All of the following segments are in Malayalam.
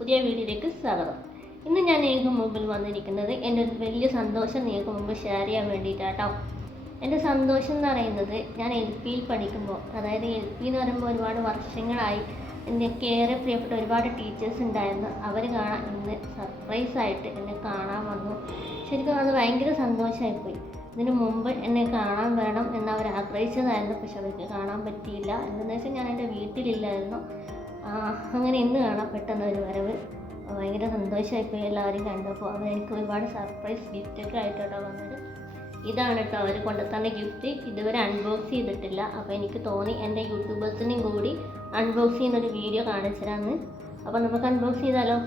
പുതിയ വീഡിയോയിലേക്ക് സ്വാഗതം. ഇന്ന് ഞാൻ നിങ്ങൾക്ക് മുമ്പിൽ വന്നിരിക്കുന്നത് എൻ്റെ ഒരു വലിയ സന്തോഷം നിങ്ങൾക്ക് മുമ്പ് ഷെയർ ചെയ്യാൻ വേണ്ടിയിട്ടാട്ടോ. എൻ്റെ സന്തോഷം എന്ന് പറയുന്നത് ഞാൻ LP പഠിക്കുമ്പോൾ, അതായത് LP എന്ന് പറയുമ്പോൾ ഒരുപാട് വർഷങ്ങളായി എനിക്ക് ഏറെ പ്രിയപ്പെട്ട ഒരുപാട് ടീച്ചേഴ്സ് ഉണ്ടായിരുന്നു. അവർ കാണാൻ ഇന്ന് സർപ്രൈസായിട്ട് എന്നെ കാണാൻ വന്നു. ശരിക്കും അത് ഭയങ്കര സന്തോഷമായിപ്പോയി. ഇതിനു മുമ്പ് എന്നെ കാണാൻ വേണം എന്ന് അവർ ആഗ്രഹിച്ചതായിരുന്നു, പക്ഷെ അവർക്ക് കാണാൻ പറ്റിയില്ല. എന്താണെന്ന് വെച്ചാൽ ഞാൻ എൻ്റെ വീട്ടിലില്ലായിരുന്നു. അങ്ങനെ ഇന്ന് കാണാൻ പെട്ടെന്ന് ഒരു വരവ് ഭയങ്കര സന്തോഷമായിപ്പോയി. എല്ലാവരും കണ്ടപ്പോൾ അവർ എനിക്ക് ഒരുപാട് സർപ്രൈസ് ഗിഫ്റ്റൊക്കെ ആയിട്ടോ വന്നത്. ഇതാണ് കേട്ടോ അവർ കൊണ്ടുതന്ന ഗിഫ്റ്റ്. ഇതുവരെ അൺബോക്സ് ചെയ്തിട്ടില്ല. അപ്പോൾ എനിക്ക് തോന്നി എൻ്റെ യൂട്യൂബേഴ്സിനെയും കൂടി അൺബോക്സ് ചെയ്യുന്നൊരു വീഡിയോ കാണിച്ചു തരാമെന്ന്. അപ്പോൾ നമുക്ക് അൺബോക്സ് ചെയ്താലോ?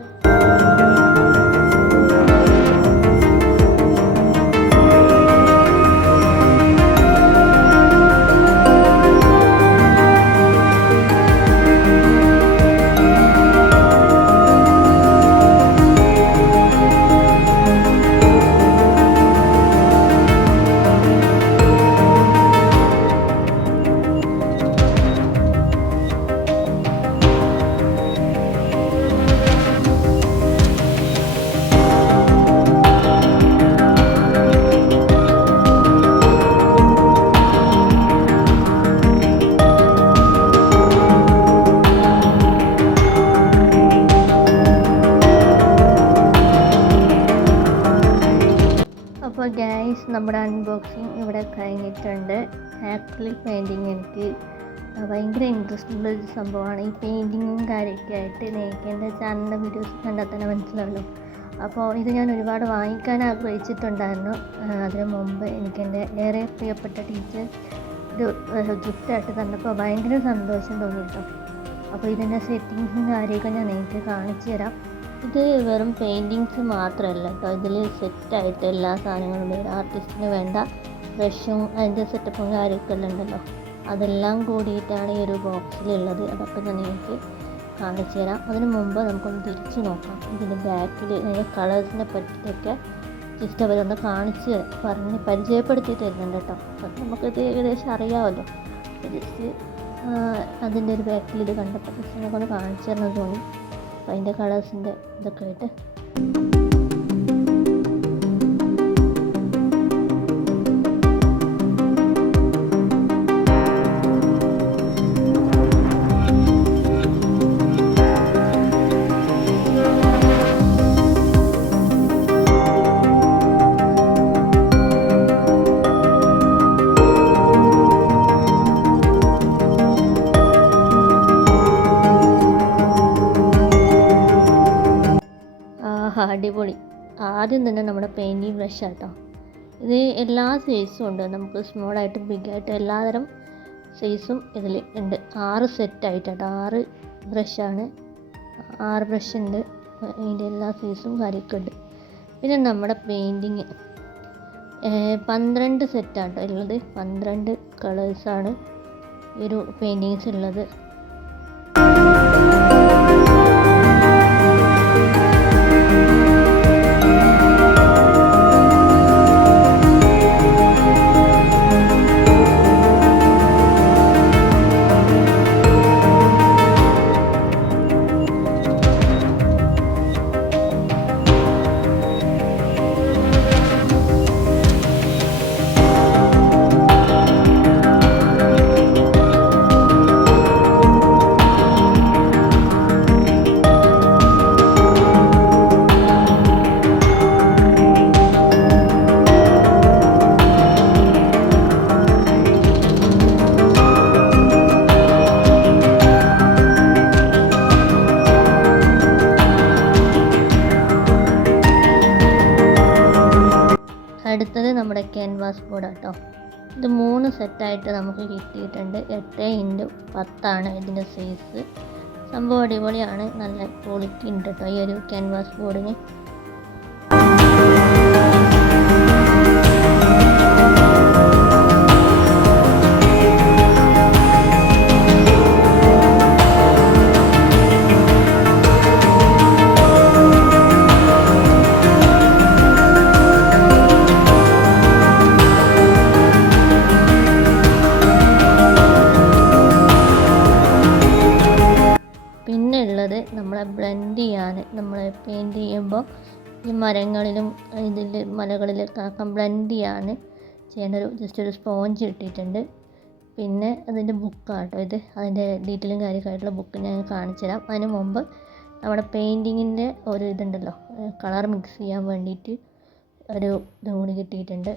അപ്പോൾ ഗൈസ്, നമ്മുടെ അൺബോക്സിങ് ഇവിടെ കഴിഞ്ഞിട്ടുണ്ട്. ആക്രിലിക് പെയിൻറ്റിങ് എനിക്ക് ഭയങ്കര ഇൻട്രസ്റ്റ് ഉള്ളൊരു സംഭവമാണ്. ഈ പെയിൻറ്റിങ്ങും കാര്യമൊക്കെ ആയിട്ട് എനിക്ക് എൻ്റെ ചാനലിൻ്റെ വീഡിയോസ് കണ്ടാൽ തന്നെ മനസ്സിലാവുള്ളൂ. അപ്പോൾ ഇത് ഞാൻ ഒരുപാട് വാങ്ങിക്കാൻ ആഗ്രഹിച്ചിട്ടുണ്ടായിരുന്നു. അതിനു മുമ്പ് എനിക്കെൻ്റെ ഏറെ പ്രിയപ്പെട്ട ടീച്ചർ ഒരു ഗിഫ്റ്റായിട്ട് തന്നപ്പോൾ ഭയങ്കര സന്തോഷം തോന്നി കേട്ടോ. അപ്പോൾ ഇതിൻ്റെ സെറ്റിങ്സും കാര്യമൊക്കെ ഞാൻ എനിക്ക് കാണിച്ചു തരാം. ഇത് വെറും പെയിൻറ്റിങ്സ് മാത്രമല്ല കേട്ടോ, ഇതിൽ സെറ്റായിട്ട് എല്ലാ സാധനങ്ങളും ഉണ്ട്. ആർട്ടിസ്റ്റിന് വേണ്ട ബ്രഷും അതിൻ്റെ സെറ്റപ്പും കാര്യമൊക്കെ എല്ലാം ഉണ്ടല്ലോ, അതെല്ലാം കൂടിയിട്ടാണ് ഈ ഒരു ബോക്സിലുള്ളത്. അതൊക്കെ ഞാൻ നിങ്ങൾക്ക് കാണിച്ചു തരാം. അതിന് മുമ്പ് നമുക്കൊന്ന് തിരിച്ച് നോക്കാം. ഇതിൻ്റെ ബാക്കിൽ അതിൻ്റെ കളേഴ്സിനെ പറ്റിയൊക്കെ ജസ്റ്റ് അവരൊന്ന് കാണിച്ച് പറഞ്ഞ് പരിചയപ്പെടുത്തി തരുന്നുണ്ട് കേട്ടോ. അപ്പം നമുക്കിത് ഏകദേശം അറിയാമല്ലോ. ജസ്റ്റ് അതിൻ്റെ ഒരു ബാക്കിൽ ഇത് കണ്ടപ്പോൾ ജസ്റ്റ് നമുക്കൊന്ന് കാണിച്ചു തരണം തോന്നി. അപ്പോൾ അതിൻ്റെ കളേഴ്സിൻ്റെ ഇതൊക്കെ ആയിട്ട് അടിപൊളി. ആദ്യം തന്നെ നമ്മുടെ പെയിൻറ്റിങ് ബ്രഷ് ആട്ടോ. ഇത് എല്ലാ സൈസും ഉണ്ട്. നമുക്ക് സ്മോളായിട്ടും ബിഗായിട്ടും എല്ലാതരം സൈസും ഇതിൽ ഉണ്ട്. 6 സെറ്റായിട്ടാട്ടോ, 6 ബ്രഷാണ്. 6 ബ്രഷ് ഉണ്ട്. അതിൻ്റെ എല്ലാ സൈസും കാര്യമൊക്കെ ഉണ്ട്. പിന്നെ നമ്മുടെ പെയിൻറ്റിങ് 12 സെറ്റാട്ടോ ഉള്ളത്. 12 കളേഴ്സാണ് ഈ ഒരു പെയിൻറ്റിങ്സ് ഉള്ളത്. അടുത്തത് നമ്മുടെ ക്യാൻവാസ് ബോർഡ് കേട്ടോ. ഇത് 3 സെറ്റായിട്ട് നമുക്ക് കിട്ടിയിട്ടുണ്ട്. 8x10 ഇതിൻ്റെ സൈസ്. സംഭവം അടിപൊളിയാണ്, നല്ല ക്വാളിറ്റി ഉണ്ട് കേട്ടോ ഈ ഒരു ക്യാൻവാസ് ബോർഡിന്. ബ്ലെൻഡ് ചെയ്യാൻ ഈ മരങ്ങളിലും ഇതിൽ മലകളിലൊക്കെ ആക്കാൻ ബ്ലെൻഡ് ചെയ്യാണ് ചെയ്യേണ്ട. ജസ്റ്റ് ഒരു സ്പോഞ്ച് ഇട്ടിട്ടുണ്ട്. പിന്നെ അതിൻ്റെ ബുക്കാട്ടോ ഇത്, അതിൻ്റെ ഡീറ്റെയിലും കാര്യമായിട്ടുള്ള ബുക്ക് ഞാൻ കാണിച്ചു തരാം. അതിന് മുമ്പ് നമ്മുടെ പെയിൻറ്റിങ്ങിൻ്റെ ഒരു ഇതുണ്ടല്ലോ, കളർ മിക്സ് ചെയ്യാൻ വേണ്ടിയിട്ട് ഒരു ഇതും കൂടി കിട്ടിയിട്ടുണ്ട്.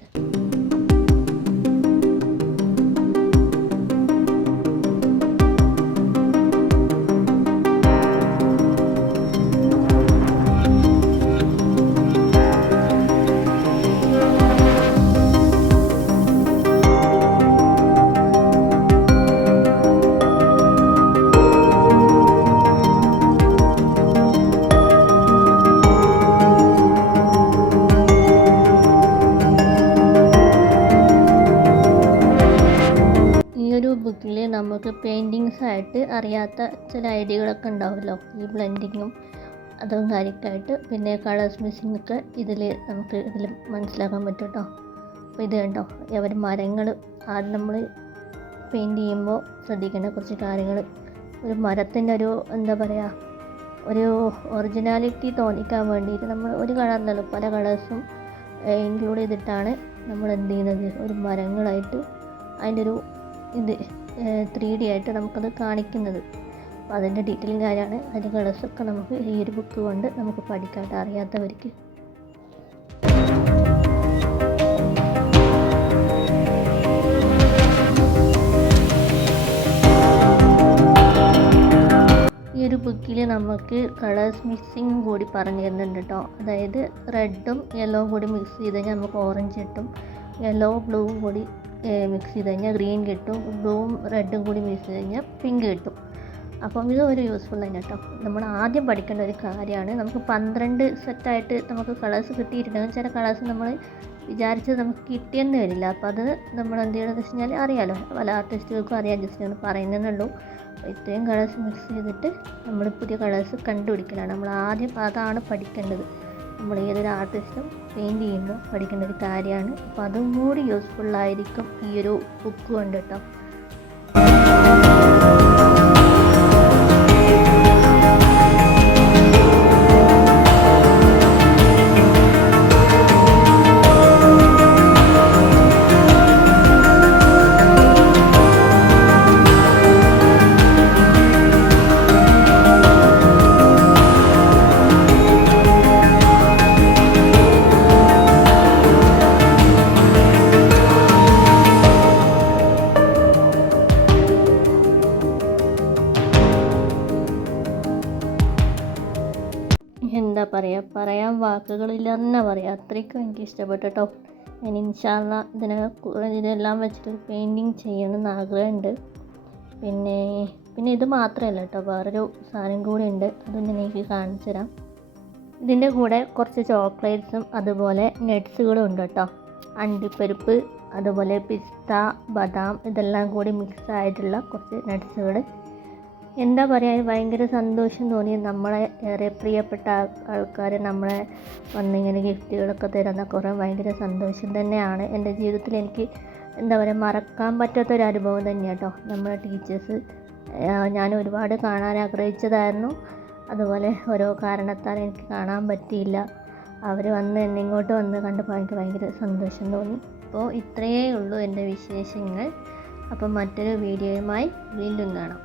ബുക്കിൽ നമുക്ക് പെയിൻറ്റിങ്സ് ആയിട്ട് അറിയാത്ത ചില ഐഡിയകളൊക്കെ ഉണ്ടാവുമല്ലോ, ഈ ബ്ലെൻഡിങ്ങും അതും കാര്യമായിട്ട്. പിന്നെ കളേഴ്സ് മിക്സിംഗ് ഒക്കെ നമുക്ക് ഇതിൽ മനസ്സിലാക്കാൻ പറ്റും കേട്ടോ. അപ്പോൾ ഇത് കണ്ടോ, അവർ മരങ്ങൾ ആദ്യം നമ്മൾ പെയിൻറ്റ് ചെയ്യുമ്പോൾ ശ്രദ്ധിക്കേണ്ട കുറച്ച് കാര്യങ്ങൾ. ഒരു മരത്തിൻ്റെ ഒരു എന്താ പറയുക, ഒരു ഒറിജിനാലിറ്റി തോന്നിക്കാൻ വേണ്ടിയിട്ട് നമ്മൾ ഒരു കളറിലല്ലോ പല കളേഴ്സും ഇൻക്ലൂഡ് ചെയ്തിട്ടാണ് നമ്മൾ എന്ത് ചെയ്യുന്നത്, ഒരു മരങ്ങളായിട്ട് അതിൻ്റെ ഒരു ഇത് 3D ആയിട്ട് നമുക്കത് കാണിക്കുന്നത്. അപ്പോൾ അതിൻ്റെ ഡീറ്റെയിലും കാര്യമാണ്, അതിൻ്റെ കളേഴ്സൊക്കെ നമുക്ക് ഈ ഒരു ബുക്ക് കൊണ്ട് നമുക്ക് പഠിക്കാനായിട്ട് അറിയാത്തവർക്ക്. ഈ ഒരു ബുക്കിൽ നമുക്ക് കളേഴ്സ് മിക്സിങ് കൂടി പറഞ്ഞു തരുന്നുണ്ട് കേട്ടോ. അതായത് റെഡും യെല്ലോവും കൂടി മിക്സ് ചെയ്ത് കഴിഞ്ഞാൽ നമുക്ക് ഓറഞ്ച് കിട്ടും, യെല്ലോ ബ്ലൂവും കൂടി മിക്സ് ചെയ്ത് കഴിഞ്ഞാൽ ഗ്രീൻ കിട്ടും, ബ്ലൂവും റെഡും കൂടി മിക്സ് ചെയ്ത് കഴിഞ്ഞാൽ പിങ്ക് കിട്ടും. അപ്പം ഇത് ഒരു യൂസ്ഫുൾ തന്നെ കേട്ടോ. നമ്മൾ ആദ്യം പഠിക്കേണ്ട ഒരു കാര്യമാണ്. നമുക്ക് 12 സെറ്റായിട്ട് നമുക്ക് കളേഴ്സ് കിട്ടിയിട്ടുണ്ടെങ്കിൽ ചില കളേഴ്സ് നമ്മൾ വിചാരിച്ചത് നമുക്ക് കിട്ടിയെന്ന് വരില്ല. അപ്പോൾ അത് നമ്മൾ എന്ത് ചെയ്യണമെന്ന് വെച്ച് കഴിഞ്ഞാൽ അറിയാമല്ലോ, പല ആർട്ടിസ്റ്റുകൾക്കും അറിയാം, ജസ്റ്റ് ഒന്ന് പറയുന്നതെന്നുള്ളൂ. അപ്പോൾ ഇത്രയും കളേഴ്സ് മിക്സ് ചെയ്തിട്ട് നമ്മൾ പുതിയ കളേഴ്സ് കണ്ടുപിടിക്കലാണ് നമ്മൾ ആദ്യം. അതാണ് പഠിക്കേണ്ടത്. നമ്മൾ ഏതൊരു ആർട്ടിസ്റ്റും പെയിൻറ്റ് ചെയ്യുമ്പോൾ പഠിക്കേണ്ട ഒരു കാര്യമാണ്. അപ്പോൾ അതും കൂടി യൂസ്ഫുള്ളായിരിക്കും ഈ ഒരു ബുക്ക് കൊണ്ട് കേട്ടോ. എന്താ പറയുക, പറയാൻ വാക്കുകളില്ല തന്നെ പറയാം, അത്രയ്ക്കും എനിക്ക് ഇഷ്ടപ്പെട്ടു കേട്ടോ. ഞാൻ ഇൻഷാ അള്ളാ ഇതെല്ലാം വെച്ചിട്ട് പെയിൻറ്റിങ് ചെയ്യണമെന്ന് ആഗ്രഹമുണ്ട്. പിന്നെ ഇത് മാത്രമല്ല കേട്ടോ, വേറൊരു സാധനം കൂടി ഉണ്ട്, അതൊന്നും എനിക്ക് കാണിച്ചു തരാം. ഇതിൻ്റെ കൂടെ കുറച്ച് ചോക്ലേറ്റ്സും അതുപോലെ നട്ട്സുകളും ഉണ്ട് കേട്ടോ. അണ്ടിപ്പരിപ്പ്, അതുപോലെ പിസ്ത, ബദാം, ഇതെല്ലാം കൂടി മിക്സ് ആയിട്ടുള്ള കുറച്ച് നട്ട്സുകൾ. എന്താ പറയുക, ഭയങ്കര സന്തോഷം തോന്നി. നമ്മളെ ഏറെ പ്രിയപ്പെട്ട ആൾക്കാർ നമ്മളെ വന്നിങ്ങനെ ഗിഫ്റ്റുകളൊക്കെ തരുന്ന കുറേ ഭയങ്കര സന്തോഷം തന്നെയാണ്. എൻ്റെ ജീവിതത്തിൽ എനിക്ക് എന്താ പറയുക, മറക്കാൻ പറ്റാത്തൊരു അനുഭവം തന്നെയാണ് കേട്ടോ. നമ്മളെ ടീച്ചേഴ്സ് ഞാൻ ഒരുപാട് കാണാൻ ആഗ്രഹിച്ചതായിരുന്നു, അതുപോലെ ഓരോ കാരണത്താൽ എനിക്ക് കാണാൻ പറ്റിയില്ല. അവർ വന്ന് എന്നെ ഇങ്ങോട്ട് വന്ന് കണ്ടപ്പോൾ എനിക്ക് ഭയങ്കര സന്തോഷം തോന്നി. അപ്പോൾ ഇത്രയേ ഉള്ളൂ എൻ്റെ വിശേഷങ്ങൾ. അപ്പം മറ്റൊരു വീഡിയോയുമായി വീണ്ടും കാണാം.